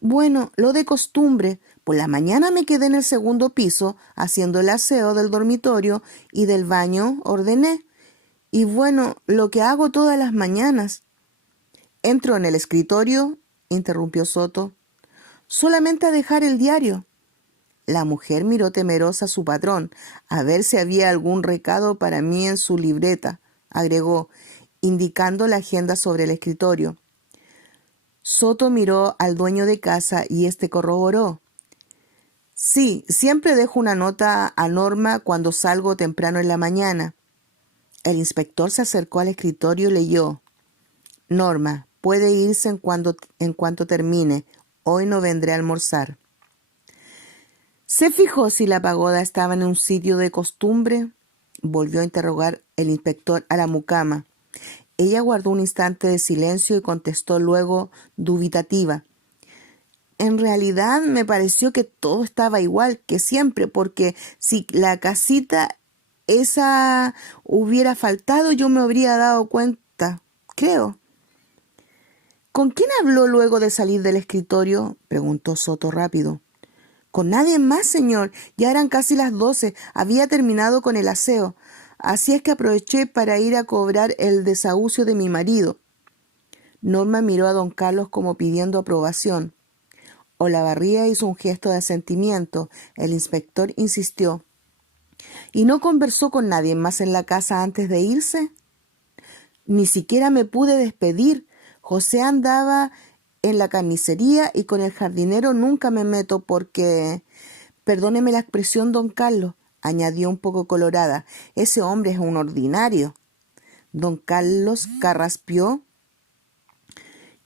«Bueno, lo de costumbre, Por la mañana me quedé en el segundo piso haciendo el aseo del dormitorio y del baño ordené. Y bueno, lo que hago todas las mañanas. Entro en el escritorio, interrumpió Soto, solamente a dejar el diario. La mujer miró temerosa a su patrón, a ver si había algún recado para mí en su libreta, agregó, indicando la agenda sobre el escritorio. Soto miró al dueño de casa y éste corroboró. Sí, siempre dejo una nota a Norma cuando salgo temprano en la mañana. El inspector se acercó al escritorio y leyó. Norma, puede irse en cuanto termine. Hoy no vendré a almorzar. ¿Se fijó si la pagoda estaba en un sitio de costumbre? Volvió a interrogar el inspector a la mucama. Ella guardó un instante de silencio y contestó luego dubitativa. En realidad me pareció que todo estaba igual que siempre, porque si la casita esa hubiera faltado yo me habría dado cuenta, creo. ¿Con quién habló luego de salir del escritorio?, preguntó Soto rápido. Con nadie más, señor. Ya eran casi las 12. Había terminado con el aseo. Así es que aproveché para ir a cobrar el desahucio de mi marido. Norma miró a don Carlos como pidiendo aprobación. Olavarría hizo un gesto de asentimiento. El inspector insistió. ¿Y no conversó con nadie más en la casa antes de irse? Ni siquiera me pude despedir. José andaba en la carnicería y con el jardinero nunca me meto porque... Perdóneme la expresión, don Carlos, añadió un poco colorada. Ese hombre es un ordinario. Don Carlos carraspeó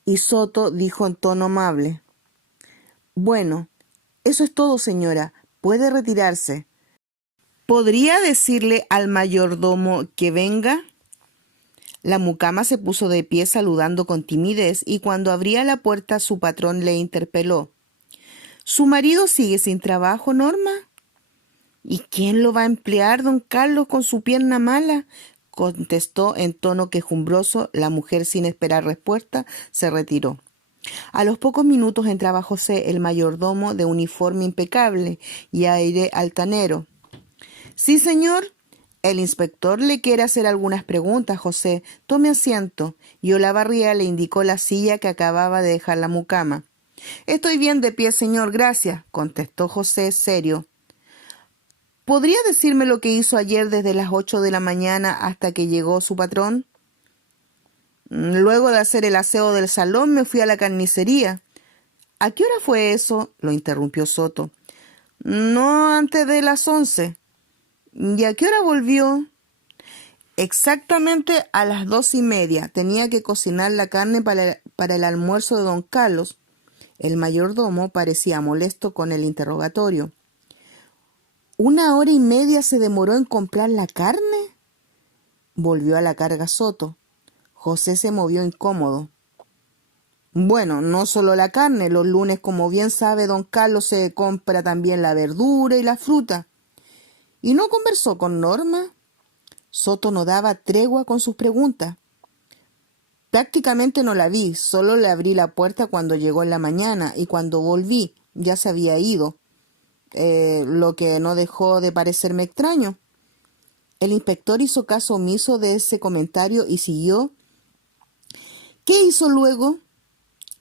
y Soto dijo en tono amable. Bueno, eso es todo, señora. Puede retirarse. ¿Podría decirle al mayordomo que venga? La mucama se puso de pie saludando con timidez y cuando abría la puerta su patrón le interpeló. ¿Su marido sigue sin trabajo, Norma? ¿Y quién lo va a emplear, don Carlos, con su pierna mala? Contestó en tono quejumbroso. La mujer, sin esperar respuesta, se retiró. A los pocos minutos entraba José, el mayordomo, de uniforme impecable y aire altanero. Sí, señor. El inspector le quiere hacer algunas preguntas, José. Tome asiento. Y Olavarría le indicó la silla que acababa de dejar la mucama. Estoy bien de pie, señor, gracias, contestó José serio. ¿Podría decirme lo que hizo ayer desde las 8 de la mañana hasta que llegó su patrón? Luego de hacer el aseo del salón me fui a la carnicería. ¿A qué hora fue eso?, lo interrumpió Soto. No antes de las 11. ¿Y a qué hora volvió? Exactamente a las 2:30. Tenía que cocinar la carne para el almuerzo de don Carlos. El mayordomo parecía molesto con el interrogatorio. ¿1 hora y media se demoró en comprar la carne? Volvió a la carga Soto. José se movió incómodo. Bueno, no solo la carne. Los lunes, como bien sabe don Carlos, se compra también la verdura y la fruta. ¿Y no conversó con Norma? Soto no daba tregua con sus preguntas. Prácticamente no la vi, solo le abrí la puerta cuando llegó en la mañana y cuando volví ya se había ido, lo que no dejó de parecerme extraño. El inspector hizo caso omiso de ese comentario y siguió. ¿Qué hizo luego?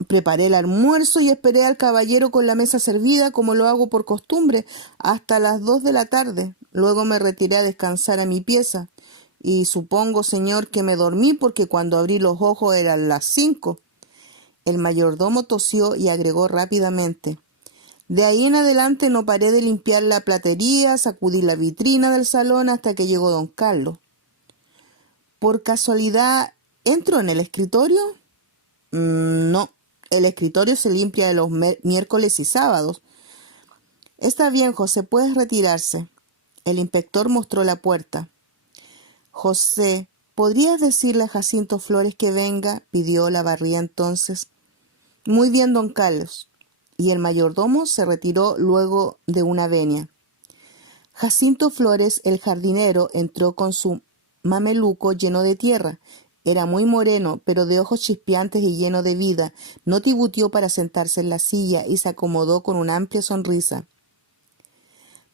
Preparé el almuerzo y esperé al caballero con la mesa servida, como lo hago por costumbre, hasta las 2 de la tarde. Luego me retiré a descansar a mi pieza. Y supongo, señor, que me dormí porque cuando abrí los ojos eran las 5. El mayordomo tosió y agregó rápidamente. De ahí en adelante no paré de limpiar la platería, sacudí la vitrina del salón hasta que llegó don Carlos. ¿Por casualidad entró en el escritorio? No, el escritorio se limpia de los miércoles y sábados. Está bien, José, puedes retirarse. El inspector mostró la puerta. José, ¿podrías decirle a Jacinto Flores que venga?, pidió Olavarría entonces. Muy bien, don Carlos. Y el mayordomo se retiró luego de una venia. Jacinto Flores, el jardinero, entró con su mameluco lleno de tierra. Era muy moreno, pero de ojos chispeantes y lleno de vida. No tibuteó para sentarse en la silla y se acomodó con una amplia sonrisa.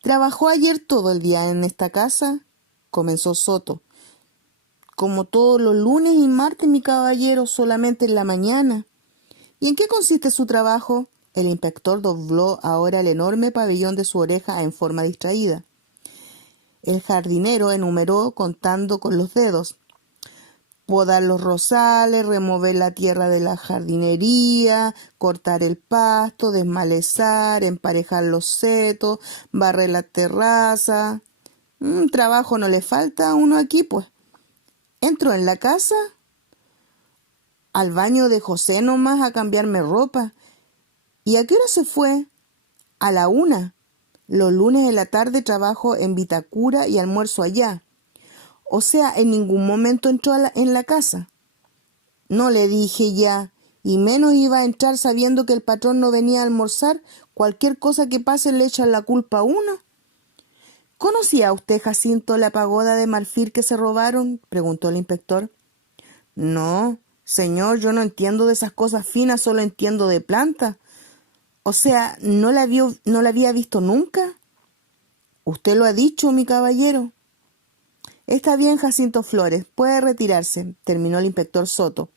—¿Trabajó ayer todo el día en esta casa? —comenzó Soto. —Como todos los lunes y martes, mi caballero, solamente en la mañana. —¿Y en qué consiste su trabajo? El inspector dobló ahora el enorme pabellón de su oreja en forma distraída. El jardinero enumeró contando con los dedos. Podar los rosales, remover la tierra de la jardinería, cortar el pasto, desmalezar, emparejar los setos, barrer la terraza. Trabajo no le falta a uno aquí, pues. Entro en la casa, al baño de José nomás a cambiarme ropa. ¿Y a qué hora se fue? A la 1. Los lunes en la tarde trabajo en Vitacura y almuerzo allá. O sea, en ningún momento entró en la casa. No le dije ya, y menos iba a entrar sabiendo que el patrón no venía a almorzar. Cualquier cosa que pase le echan la culpa a uno. ¿Conocía usted, Jacinto, la pagoda de marfil que se robaron?, preguntó el inspector. No, señor, yo no entiendo de esas cosas finas, solo entiendo de plantas. O sea, ¿no la había visto nunca? Usted lo ha dicho, mi caballero. Está bien, Jacinto Flores, puede retirarse, terminó el inspector Soto.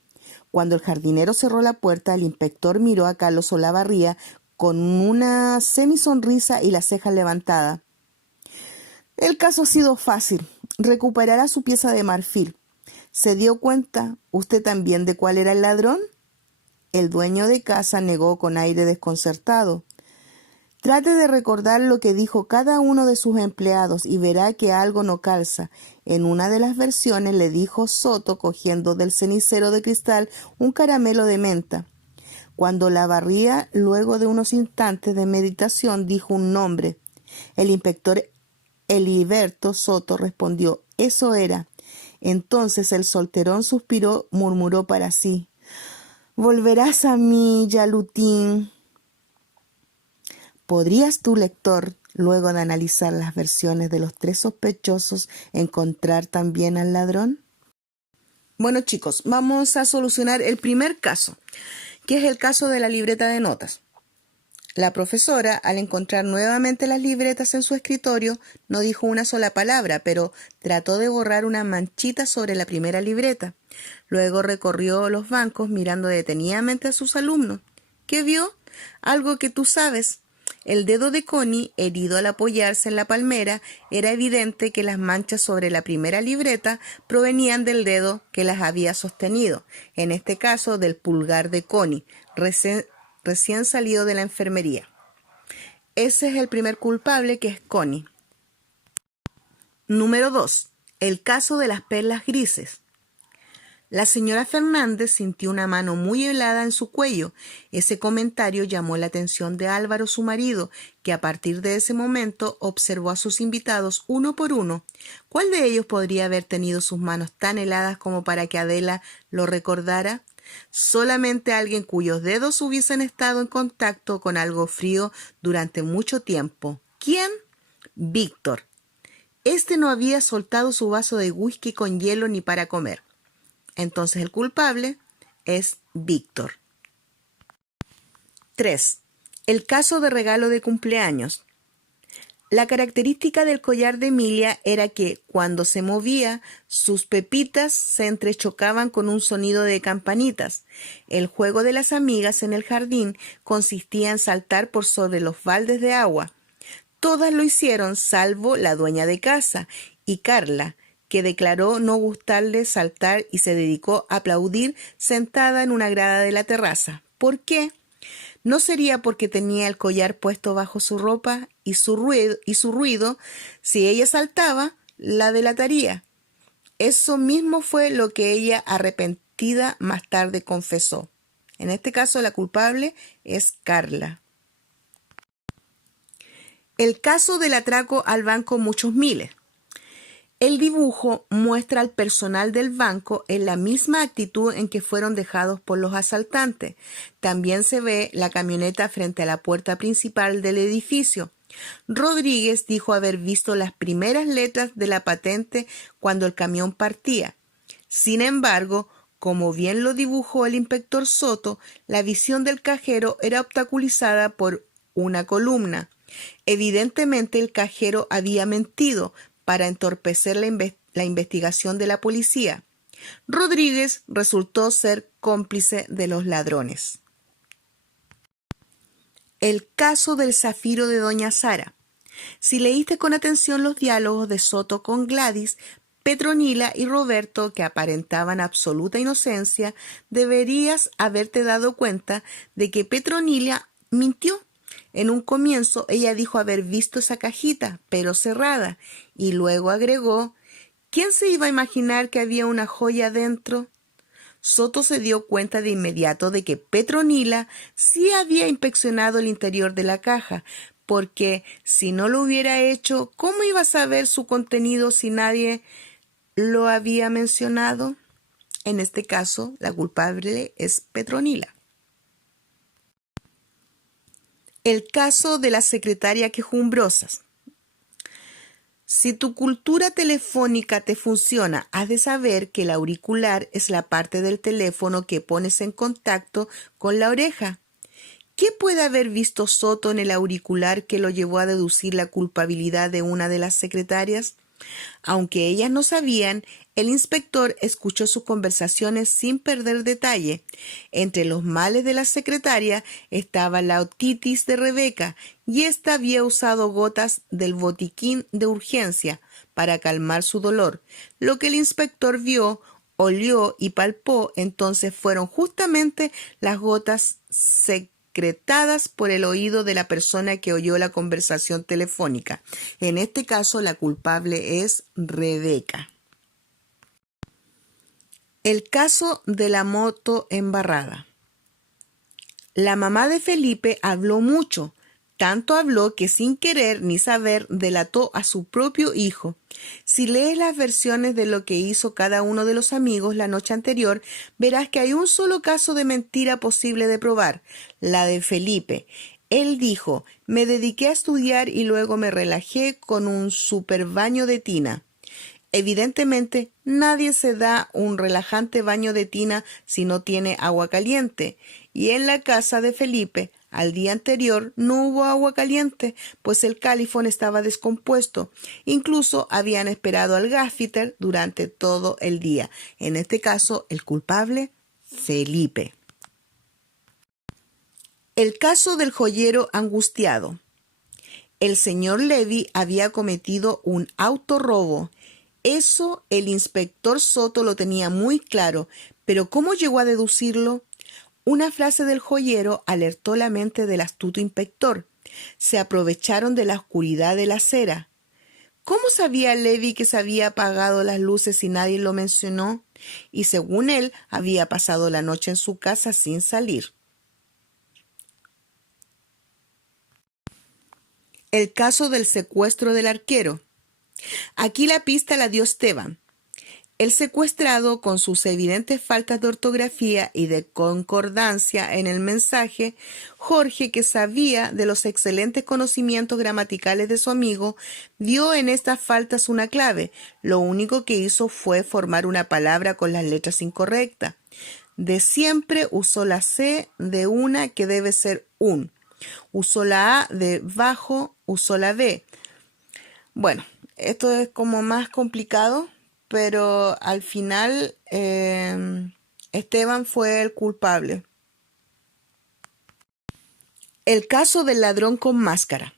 Cuando el jardinero cerró la puerta, el inspector miró a Carlos Olavarría con una semisonrisa y las cejas levantadas. El caso ha sido fácil. Recuperará su pieza de marfil. ¿Se dio cuenta usted también de cuál era el ladrón? El dueño de casa negó con aire desconcertado. Trate de recordar lo que dijo cada uno de sus empleados y verá que algo no calza. En una de las versiones le dijo Soto, cogiendo del cenicero de cristal un caramelo de menta. Cuando Olavarría, luego de unos instantes de meditación, dijo un nombre. El inspector Eliberto Soto respondió: «Eso era». Entonces el solterón suspiró, murmuró para sí: «Volverás a mí, Yalutín». ¿Podrías tú, lector, luego de analizar las versiones de los 3 sospechosos, encontrar también al ladrón? Bueno, chicos, vamos a solucionar el primer caso, que es el caso de la libreta de notas. La profesora, al encontrar nuevamente las libretas en su escritorio, no dijo una sola palabra, pero trató de borrar una manchita sobre la primera libreta. Luego recorrió los bancos mirando detenidamente a sus alumnos. ¿Qué vio? Algo que tú sabes. El dedo de Connie, herido al apoyarse en la palmera, era evidente que las manchas sobre la primera libreta provenían del dedo que las había sostenido, en este caso del pulgar de Connie, recién salido de la enfermería. Ese es el primer culpable, que es Connie. Número 2. El caso de las perlas grises. La señora Fernández sintió una mano muy helada en su cuello. Ese comentario llamó la atención de Álvaro, su marido, que a partir de ese momento observó a sus invitados uno por uno. ¿Cuál de ellos podría haber tenido sus manos tan heladas como para que Adela lo recordara? Solamente alguien cuyos dedos hubiesen estado en contacto con algo frío durante mucho tiempo. ¿Quién? Víctor. Este no había soltado su vaso de whisky con hielo ni para comer. Entonces el culpable es Víctor. 3. El caso de regalo de cumpleaños. La característica del collar de Emilia era que, cuando se movía, sus pepitas se entrechocaban con un sonido de campanitas. El juego de las amigas en el jardín consistía en saltar por sobre los baldes de agua. Todas lo hicieron, salvo la dueña de casa y Carla, que declaró no gustarle saltar y se dedicó a aplaudir sentada en una grada de la terraza. ¿Por qué? ¿No sería porque tenía el collar puesto bajo su ropa y su ruido, si ella saltaba, la delataría? Eso mismo fue lo que ella, arrepentida, más tarde confesó. En este caso, la culpable es Carla. El caso del atraco al banco Muchos Miles. El dibujo muestra al personal del banco en la misma actitud en que fueron dejados por los asaltantes. También se ve la camioneta frente a la puerta principal del edificio. Rodríguez dijo haber visto las primeras letras de la patente cuando el camión partía. Sin embargo, como bien lo dibujó el inspector Soto, la visión del cajero era obstaculizada por una columna. Evidentemente el cajero había mentido para entorpecer la investigación de la policía. Rodríguez resultó ser cómplice de los ladrones. El caso del zafiro de doña Sara. Si leíste con atención los diálogos de Soto con Gladys, Petronila y Roberto, que aparentaban absoluta inocencia, deberías haberte dado cuenta de que Petronila mintió. En un comienzo ella dijo haber visto esa cajita, pero cerrada, y luego agregó: ¿quién se iba a imaginar que había una joya dentro? Soto se dio cuenta de inmediato de que Petronila sí había inspeccionado el interior de la caja, porque si no lo hubiera hecho, ¿cómo iba a saber su contenido si nadie lo había mencionado? En este caso, la culpable es Petronila. El caso de la secretaria quejumbrosas. Si tu cultura telefónica te funciona, has de saber que el auricular es la parte del teléfono que pones en contacto con la oreja. ¿Qué puede haber visto Soto en el auricular que lo llevó a deducir la culpabilidad de una de las secretarias? Aunque ellas no sabían, el inspector escuchó sus conversaciones sin perder detalle. Entre los males de la secretaria estaba la otitis de Rebeca, y ésta había usado gotas del botiquín de urgencia para calmar su dolor. Lo que el inspector vio, olió y palpó entonces fueron justamente las gotas secretadas por el oído de la persona que oyó la conversación telefónica. En este caso, la culpable es Rebeca. El caso de la moto embarrada. La mamá de Felipe habló mucho. Tanto habló que sin querer ni saber delató a su propio hijo. Si lees las versiones de lo que hizo cada uno de los amigos la noche anterior, verás que hay un solo caso de mentira posible de probar, la de Felipe. Él dijo: me dediqué a estudiar y luego me relajé con un super baño de tina. Evidentemente, nadie se da un relajante baño de tina si no tiene agua caliente, y en la casa de Felipe, al día anterior, no hubo agua caliente, pues el califón estaba descompuesto. Incluso habían esperado al gasfitter durante todo el día. En este caso, el culpable, Felipe. El caso del joyero angustiado. El señor Levy había cometido un autorrobo. Eso el inspector Soto lo tenía muy claro, pero ¿cómo llegó a deducirlo? Una frase del joyero alertó la mente del astuto inspector. Se aprovecharon de la oscuridad de la acera. ¿Cómo sabía Levy que se había apagado las luces y nadie lo mencionó? Y según él, había pasado la noche en su casa sin salir. El caso del secuestro del arquero. Aquí la pista la dio Esteban. El secuestrado, con sus evidentes faltas de ortografía y de concordancia en el mensaje, Jorge, que sabía de los excelentes conocimientos gramaticales de su amigo, vio en estas faltas una clave. Lo único que hizo fue formar una palabra con las letras incorrectas. De siempre usó la C de una que debe ser un. Usó la A de bajo, usó la B. Bueno, esto es como más complicado, pero al final Esteban fue el culpable. El caso del ladrón con máscara.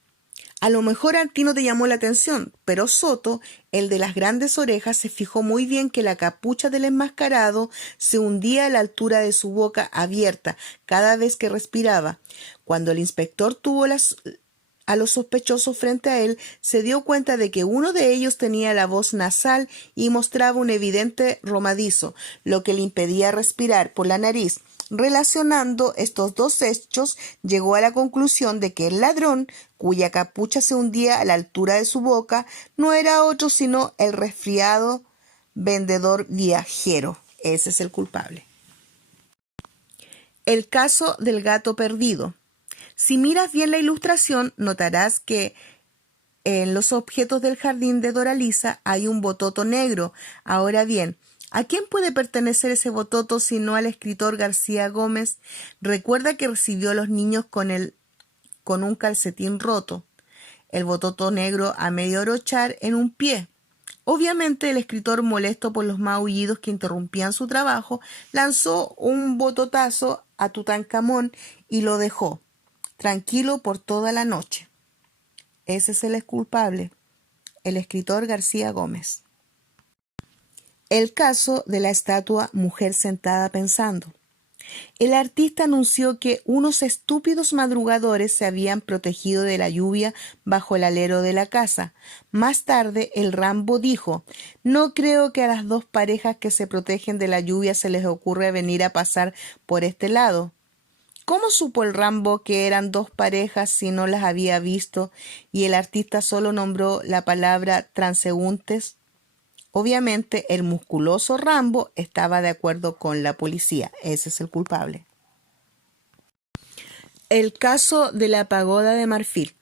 A lo mejor a ti no te llamó la atención, pero Soto, el de las grandes orejas, se fijó muy bien que la capucha del enmascarado se hundía a la altura de su boca abierta cada vez que respiraba. Cuando el inspector tuvo a los sospechosos frente a él, se dio cuenta de que uno de ellos tenía la voz nasal y mostraba un evidente romadizo, lo que le impedía respirar por la nariz. Relacionando estos dos hechos, llegó a la conclusión de que el ladrón, cuya capucha se hundía a la altura de su boca, no era otro sino el resfriado vendedor viajero. Ese es el culpable. El caso del gato perdido. Si miras bien la ilustración, notarás que en los objetos del jardín de Doralisa hay un bototo negro. Ahora bien, ¿A quién puede pertenecer ese bototo si no al escritor García Gómez? Recuerda que recibió a los niños con un calcetín roto, el bototo negro a medio abrochar en un pie. Obviamente el escritor, molesto por los maullidos que interrumpían su trabajo, lanzó un bototazo a Tutankamón y lo dejó tranquilo por toda la noche. Ese es el culpable, el escritor García Gómez. El caso de la estatua Mujer sentada pensando. El artista anunció que unos estúpidos madrugadores se habían protegido de la lluvia bajo el alero de la casa. Más tarde, el Rambo dijo: «No creo que a las dos parejas que se protegen de la lluvia se les ocurra venir a pasar por este lado». ¿Cómo supo el Rambo que eran dos parejas si no las había visto y el artista solo nombró la palabra transeúntes? Obviamente, el musculoso Rambo estaba de acuerdo con la policía. Ese es el culpable. El caso de la pagoda de marfil.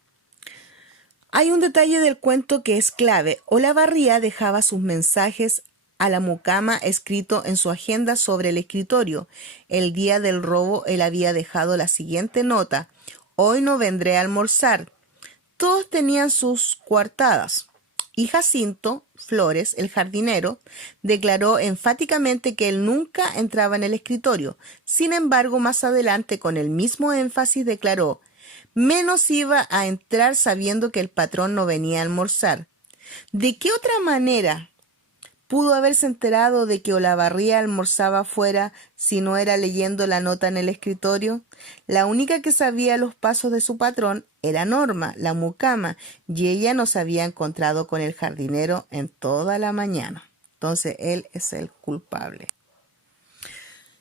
Hay un detalle del cuento que es clave. Olavarría dejaba sus mensajes a la mucama escrito en su agenda sobre el escritorio. El día del robo él había dejado la siguiente nota: «Hoy no vendré a almorzar». Todos tenían sus coartadas. Y Jacinto Flores, el jardinero, declaró enfáticamente que él nunca entraba en el escritorio. Sin embargo, más adelante, con el mismo énfasis, declaró: «Menos iba a entrar sabiendo que el patrón no venía a almorzar». ¿De qué otra manera pudo haberse enterado de que Olavarría almorzaba afuera si no era leyendo la nota en el escritorio? La única que sabía los pasos de su patrón era Norma, la mucama, y ella no se había encontrado con el jardinero en toda la mañana. Entonces, él es el culpable.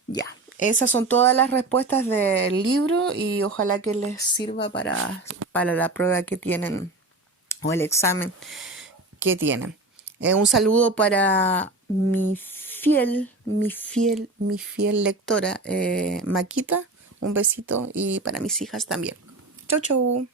Ya, esas son todas las respuestas del libro y ojalá que les sirva para la prueba que tienen o el examen que tienen. Un saludo para mi fiel lectora, Maquita. Un besito, y para mis hijas también. Chau, chau.